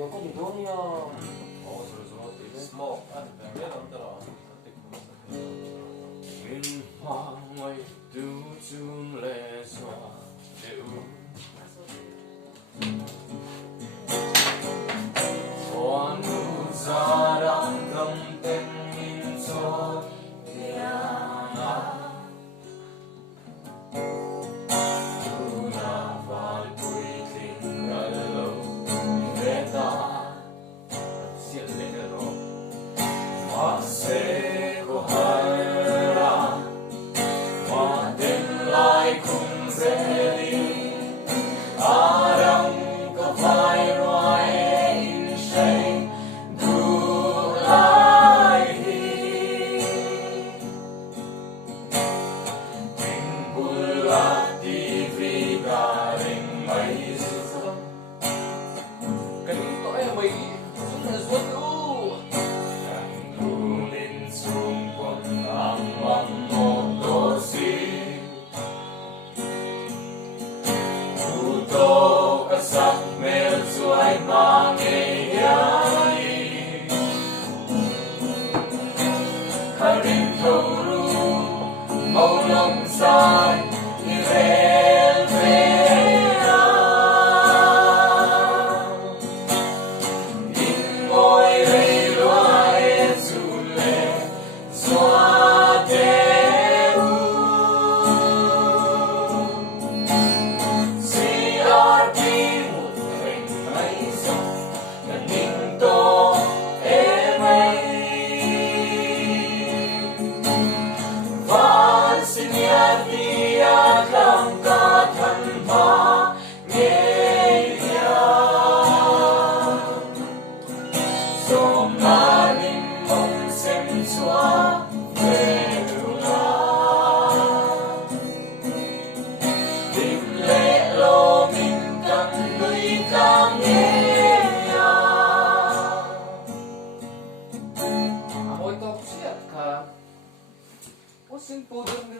Ako di doon niya. Oo, sunod-sunod. Smoke. Ano, meron tara. Min hoàng du chung lệ xóa liễu xóa nu ra đang cầm tên min cho liana tu na và tuổi tình ra lâu về ta xiên lên rồi mà sẽ có hai lại cùng dễ đi arang có vai roai in say du lại đi tình bula tivi garing mai zizam kaning to ay may sunod lu ang lunin sung kon ang mammo si sắc mê xuôi mang nghe khả đình thâu ru màu lòng sai như rèn ra in ngôi rây loài dù lệ xóa đê u si ở dia langkah tanpa media Somalim mong xem xóa về tìm lệ lô mình cần người càng nghe Ôi tóc siết cả Ôi xin cô đừng